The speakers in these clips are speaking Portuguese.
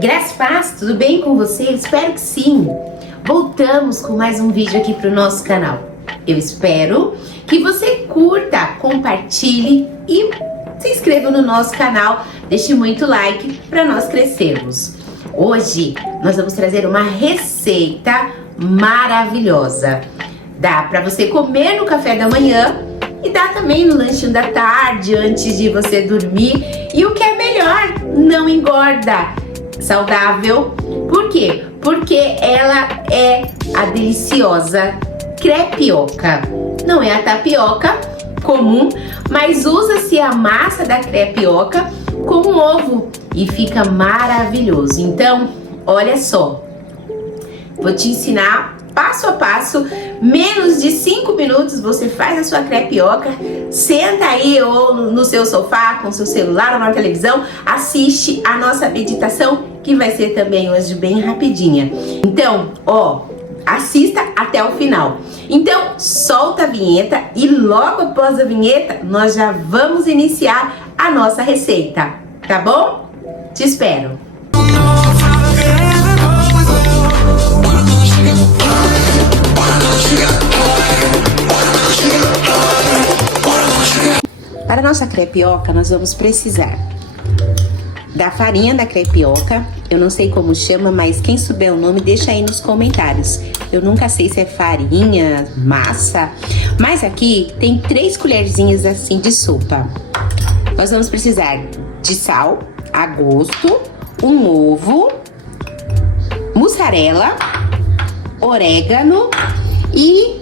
Graças e paz, tudo bem com você? Eu espero que sim. Voltamos com mais um vídeo aqui para o nosso canal. Eu espero que você curta, compartilhe e se inscreva no nosso canal. Deixe muito like para nós crescermos. Hoje nós vamos trazer uma receita maravilhosa. Dá para você comer no café da manhã e dá também no lanchinho da tarde, antes de você dormir. E o que é melhor, não engorda. Saudável. Por quê? Porque ela é a deliciosa crepioca. Não é a tapioca comum, mas usa-se a massa da crepioca com ovo e fica maravilhoso. Então, olha só, vou te ensinar passo a passo, menos de 5 minutos você faz a sua crepioca, senta aí ou no seu sofá com seu celular ou na televisão, assiste a nossa meditação que vai ser também hoje bem rapidinha. Então, assista até o final. Então, solta a vinheta e logo após a vinheta nós já vamos iniciar a nossa receita, tá bom? Te espero. Para a nossa crepioca, nós vamos precisar da farinha da crepioca. Eu não sei como chama, mas quem souber o nome, deixa aí nos comentários. Eu nunca sei se é farinha, massa, mas aqui tem 3 colherzinhas assim de sopa. Nós vamos precisar de sal a gosto, um ovo, mussarela, orégano e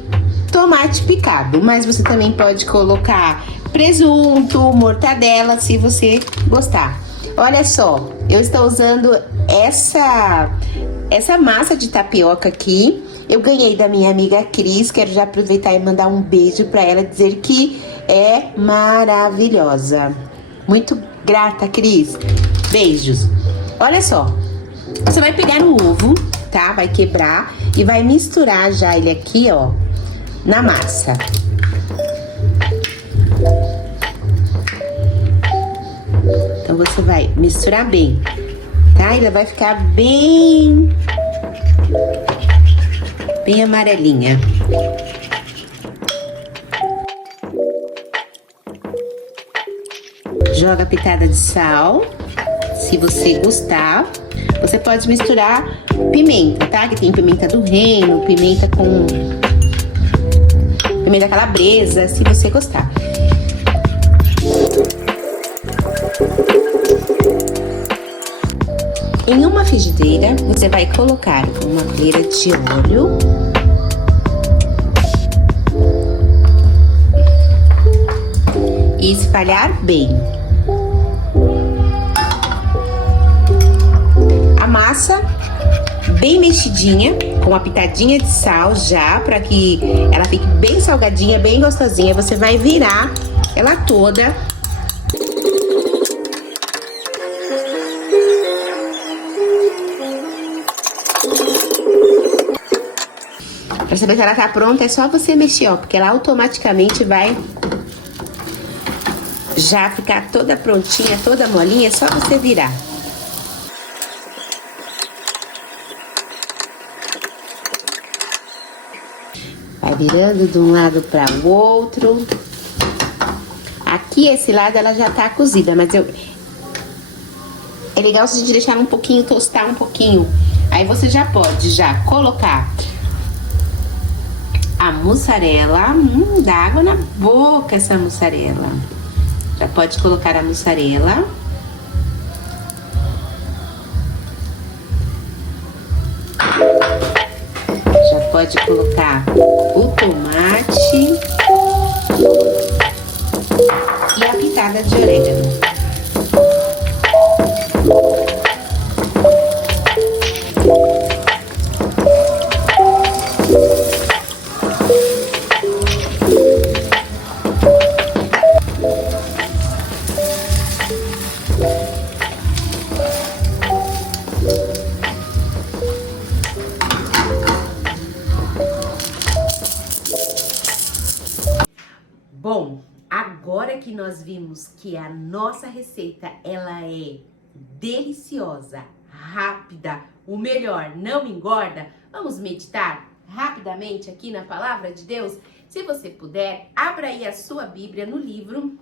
tomate picado. Mas você também pode colocar presunto, mortadela, se você gostar. Olha só, eu estou usando essa massa de tapioca aqui. Eu ganhei da minha amiga Cris. Quero já aproveitar e mandar um beijo para ela, dizer que é maravilhosa. Muito grata, Cris. Beijos. Olha só, você vai pegar no ovo, tá? Vai quebrar e vai misturar já ele aqui, ó, na massa. Então você vai misturar bem, tá? Ela vai ficar bem amarelinha. Joga a pitada de sal, se você gostar. Você pode misturar pimenta, tá? Que tem pimenta do reino, pimenta calabresa, se você gostar. Em uma frigideira, você vai colocar uma colher de óleo e espalhar bem. A massa bem mexidinha, com uma pitadinha de sal já, para que ela fique bem salgadinha, bem gostosinha. Você vai virar ela toda. Pra saber se ela tá pronta, é só você mexer, ó, porque ela automaticamente vai já ficar toda prontinha, toda molinha, é só você virar. Vai virando de um lado para o outro. Aqui, esse lado, ela já tá cozida, mas é legal se a gente deixar um pouquinho, tostar um pouquinho. Aí você já pode colocar a mussarela. Dá água na boca essa mussarela. Já pode colocar a mussarela. Já pode colocar o tomate e a pitada de orégano. Bom, agora que nós vimos que a nossa receita ela é deliciosa, rápida. O melhor não engorda. Vamos meditar rapidamente aqui na palavra de Deus? Se você puder, abra aí a sua Bíblia no livro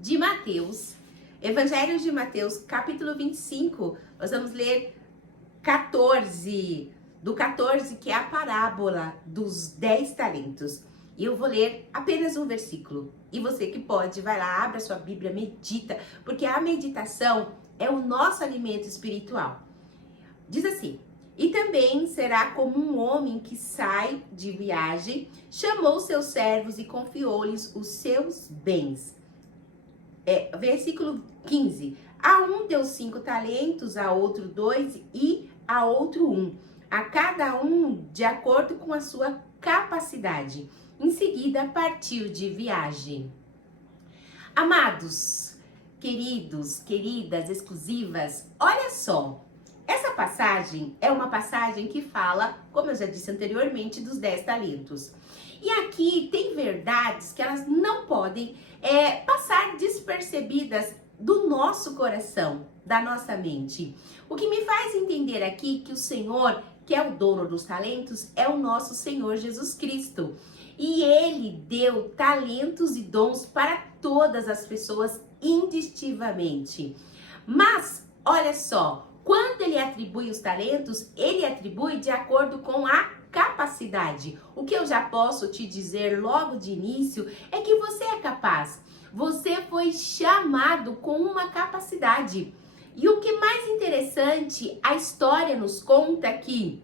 de Mateus, Evangelho de Mateus, capítulo 25. Nós vamos ler 14, do 14, que é a parábola dos 10 talentos. E eu vou ler apenas um versículo. E você que pode, vai lá, abre a sua Bíblia, medita, porque a meditação é o nosso alimento espiritual. Diz assim: e também será como um homem que sai de viagem, chamou seus servos e confiou-lhes os seus bens. Versículo 15. A um deu 5 talentos, a outro 2 e a outro 1. A cada um de acordo com a sua capacidade. Em seguida, partiu de viagem. Amados, queridos, queridas, exclusivas, olha só. Essa passagem é uma passagem que fala, como eu já disse anteriormente, dos 10 talentos. E aqui tem verdades que elas não podem passar despercebidas do nosso coração, da nossa mente. O que me faz entender aqui que o Senhor, que é o dono dos talentos, é o nosso Senhor Jesus Cristo. E Ele deu talentos e dons para todas as pessoas indistintivamente. Mas, olha só, quando Ele atribui os talentos, Ele atribui de acordo com a capacidade. O que eu já posso te dizer logo de início é que você é capaz. Você foi chamado com uma capacidade. E o que mais interessante, a história nos conta que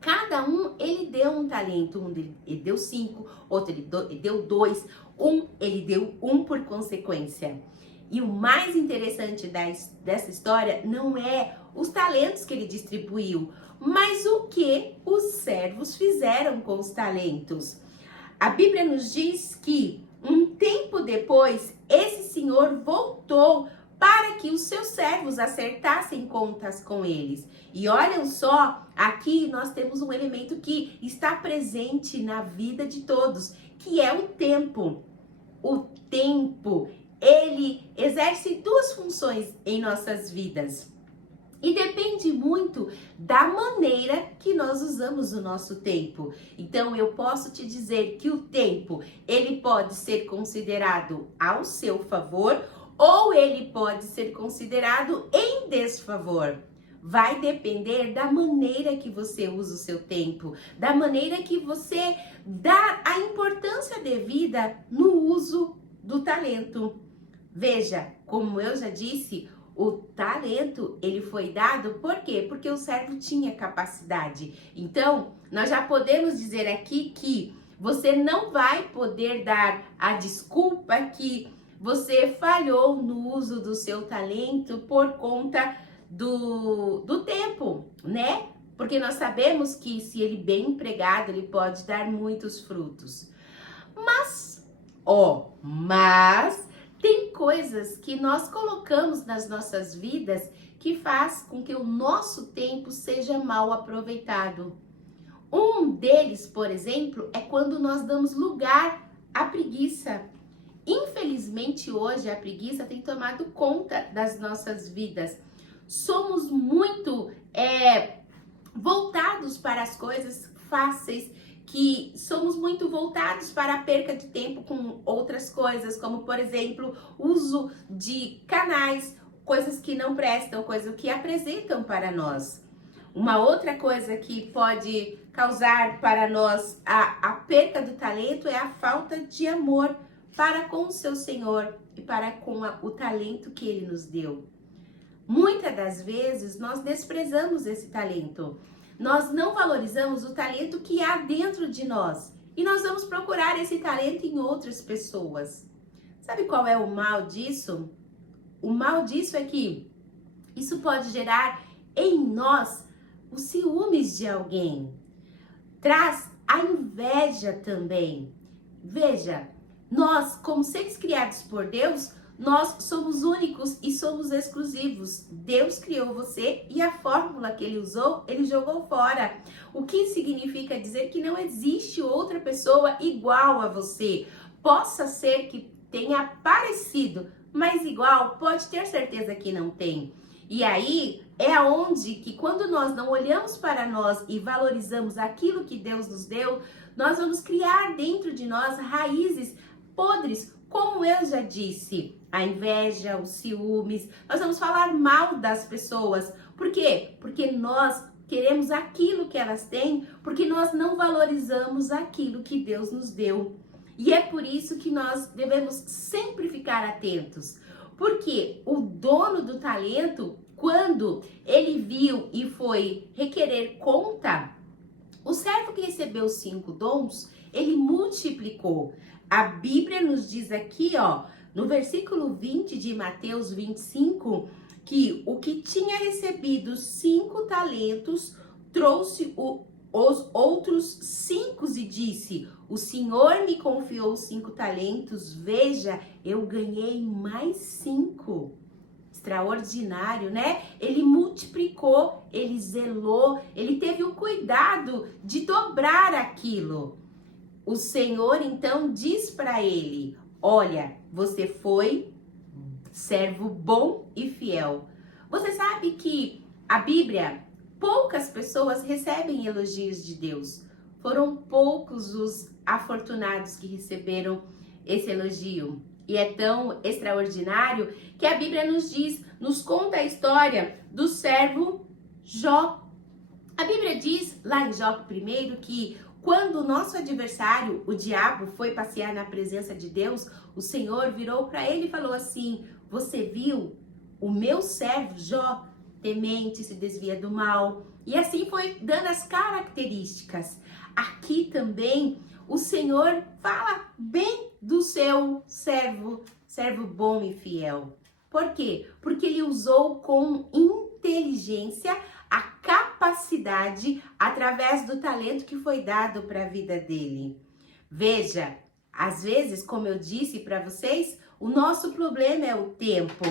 cada um, ele deu um talento. Um ele deu 5, outro ele deu 2, ele deu 1 por consequência. E o mais interessante dessa história não é os talentos que ele distribuiu, mas o que os servos fizeram com os talentos. A Bíblia nos diz que um tempo depois, esse senhor voltou para que os seus servos acertassem contas com eles. E olhem só, aqui nós temos um elemento que está presente na vida de todos, que é o tempo. O tempo, ele exerce 2 funções em nossas vidas. E depende muito da maneira que nós usamos o nosso tempo. Então, eu posso te dizer que o tempo, ele pode ser considerado ao seu favor ou ele pode ser considerado em desfavor. Vai depender da maneira que você usa o seu tempo, da maneira que você dá a importância devida no uso do talento. Veja, como eu já disse, o talento, ele foi dado por quê? Porque o servo tinha capacidade. Então, nós já podemos dizer aqui que você não vai poder dar a desculpa que você falhou no uso do seu talento por conta do tempo, né? Porque nós sabemos que se ele bem empregado, ele pode dar muitos frutos. Mas tem coisas que nós colocamos nas nossas vidas que faz com que o nosso tempo seja mal aproveitado. Um deles, por exemplo, é quando nós damos lugar à preguiça. Infelizmente, hoje a preguiça tem tomado conta das nossas vidas. Somos muito voltados para as coisas fáceis, que somos muito voltados para a perca de tempo com outras coisas, como, por exemplo, uso de canais, coisas que não prestam, coisas que apresentam para nós. Uma outra coisa que pode causar para nós a perca do talento é a falta de amor para com o seu Senhor e para com o talento que Ele nos deu. Muitas das vezes nós desprezamos esse talento. Nós não valorizamos o talento que há dentro de nós. E nós vamos procurar esse talento em outras pessoas. Sabe qual é o mal disso? O mal disso é que isso pode gerar em nós os ciúmes de alguém. Traz a inveja também. Veja, nós, como seres criados por Deus, nós somos únicos e somos exclusivos. Deus criou você e a fórmula que Ele usou, Ele jogou fora. O que significa dizer que não existe outra pessoa igual a você. Possa ser que tenha parecido, mas igual, pode ter certeza que não tem. E aí é onde que quando nós não olhamos para nós e valorizamos aquilo que Deus nos deu, nós vamos criar dentro de nós raízes podres, como eu já disse, a inveja, os ciúmes. Nós vamos falar mal das pessoas. Por quê? Porque nós queremos aquilo que elas têm, porque nós não valorizamos aquilo que Deus nos deu. E é por isso que nós devemos sempre ficar atentos. Porque o dono do talento, quando ele viu e foi requerer conta, o servo que recebeu os 5 dons, ele multiplicou. A Bíblia nos diz aqui, ó, no versículo 20 de Mateus 25, que o que tinha recebido 5 talentos trouxe os outros 5 e disse: o Senhor me confiou 5 talentos, veja, eu ganhei mais 5. Extraordinário, né? Ele multiplicou, ele zelou, ele teve o cuidado de dobrar aquilo. O Senhor então diz para ele: olha, você foi servo bom e fiel. Você sabe que a Bíblia, poucas pessoas recebem elogios de Deus. Foram poucos os afortunados que receberam esse elogio. E é tão extraordinário que a Bíblia nos diz, nos conta a história do servo Jó. A Bíblia diz lá em Jó 1 que quando o nosso adversário, o diabo, foi passear na presença de Deus, o Senhor virou para ele e falou assim: você viu o meu servo Jó, temente, se desvia do mal. E assim foi dando as características. Aqui também o Senhor fala bem do seu servo bom e fiel. Por quê? Porque ele usou com inteligência a capacidade através do talento que foi dado para a vida dele. Veja, às vezes, como eu disse para vocês, o nosso problema é o tempo.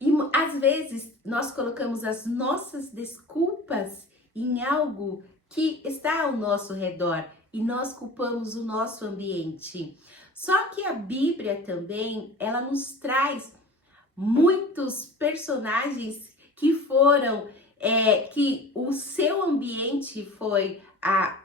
E às vezes nós colocamos as nossas desculpas em algo que está ao nosso redor e nós culpamos o nosso ambiente. Só que a Bíblia também, ela nos traz muitos personagens que foram, que o seu ambiente foi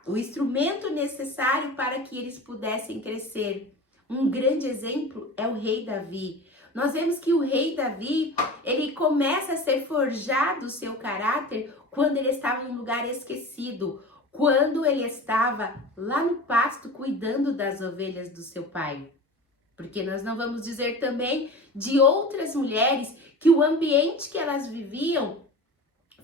o instrumento necessário para que eles pudessem crescer. Um grande exemplo é o rei Davi. Nós vemos que o rei Davi, ele começa a ser forjado o seu caráter quando ele estava em um lugar esquecido, quando ele estava lá no pasto cuidando das ovelhas do seu pai. Porque nós não vamos dizer também de outras mulheres que o ambiente que elas viviam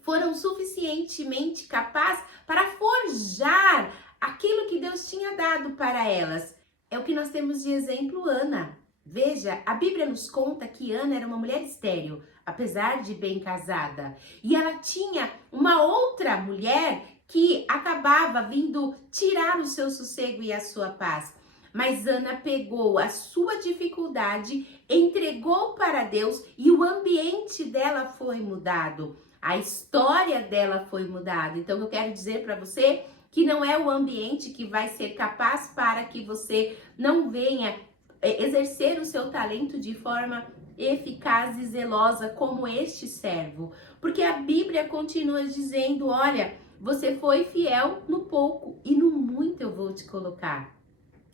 foram suficientemente capazes para forjar aquilo que Deus tinha dado para elas. É o que nós temos de exemplo Ana. Veja, a Bíblia nos conta que Ana era uma mulher estéril, apesar de bem casada. E ela tinha uma outra mulher que acabava vindo tirar o seu sossego e a sua paz. Mas Ana pegou a sua dificuldade, entregou para Deus e o ambiente dela foi mudado. A história dela foi mudada. Então eu quero dizer para você que não é o ambiente que vai ser capaz para que você não venha exercer o seu talento de forma eficaz e zelosa como este servo. Porque a Bíblia continua dizendo, olha, você foi fiel no pouco e no muito eu vou te colocar.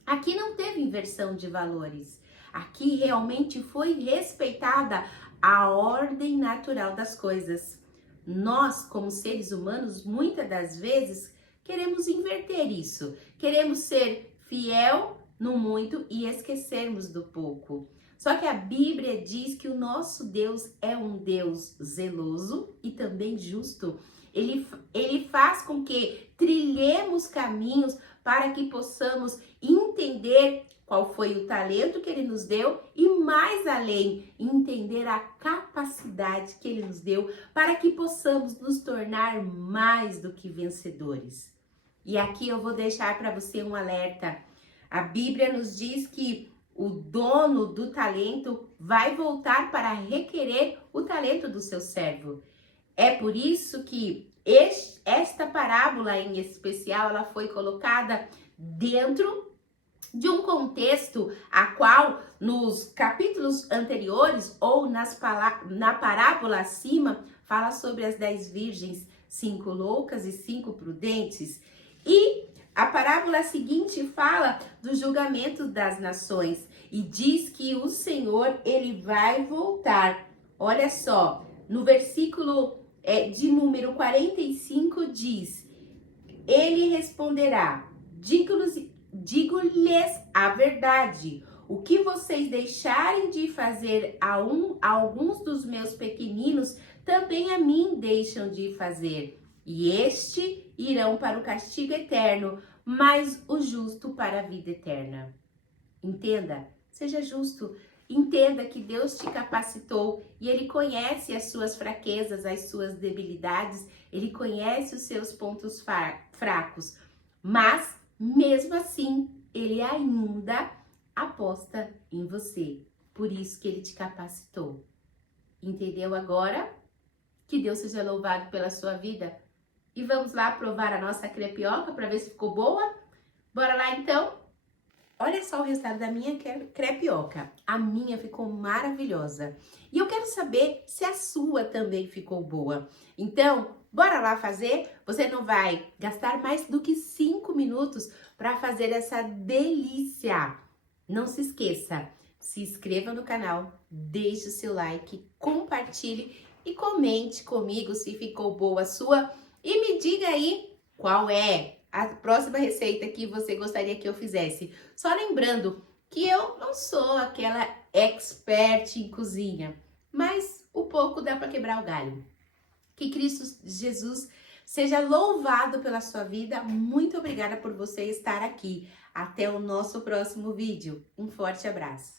Aqui não teve inversão de valores. Aqui realmente foi respeitada a ordem natural das coisas. Nós, como seres humanos, muitas das vezes queremos inverter isso. Queremos ser fiel no muito e esquecermos do pouco. Só que a Bíblia diz que o nosso Deus é um Deus zeloso e também justo. Ele faz com que trilhemos caminhos para que possamos entender qual foi o talento que ele nos deu e mais além, entender a capacidade que ele nos deu para que possamos nos tornar mais do que vencedores. E aqui eu vou deixar para você um alerta. A Bíblia nos diz que o dono do talento vai voltar para requerer o talento do seu servo. É por isso que esta parábola em especial, ela foi colocada dentro de um contexto a qual nos capítulos anteriores ou na parábola acima fala sobre as 10 virgens, 5 loucas e 5 prudentes. E a parábola seguinte fala do julgamento das nações e diz que o Senhor, ele vai voltar. Olha só, no versículo de número 45 diz: ele responderá, digo-lhes a verdade, o que vocês deixarem de fazer a alguns dos meus pequeninos, também a mim deixam de fazer. E este irão para o castigo eterno, mas o justo para a vida eterna. Entenda, seja justo. Entenda que Deus te capacitou e Ele conhece as suas fraquezas, as suas debilidades, Ele conhece os seus pontos fracos, mas mesmo assim, Ele ainda aposta em você. Por isso que Ele te capacitou. Entendeu agora? Que Deus seja louvado pela sua vida. E vamos lá provar a nossa crepioca para ver se ficou boa? Bora lá então? Olha só o resultado da minha crepioca. A minha ficou maravilhosa. E eu quero saber se a sua também ficou boa. Então, bora lá fazer? Você não vai gastar mais do que 5 minutos para fazer essa delícia. Não se esqueça, se inscreva no canal, deixe o seu like, compartilhe e comente comigo se ficou boa a sua. E me diga aí qual é a próxima receita que você gostaria que eu fizesse. Só lembrando que eu não sou aquela expert em cozinha, mas o pouco dá para quebrar o galho. Que Cristo Jesus seja louvado pela sua vida. Muito obrigada por você estar aqui. Até o nosso próximo vídeo. Um forte abraço.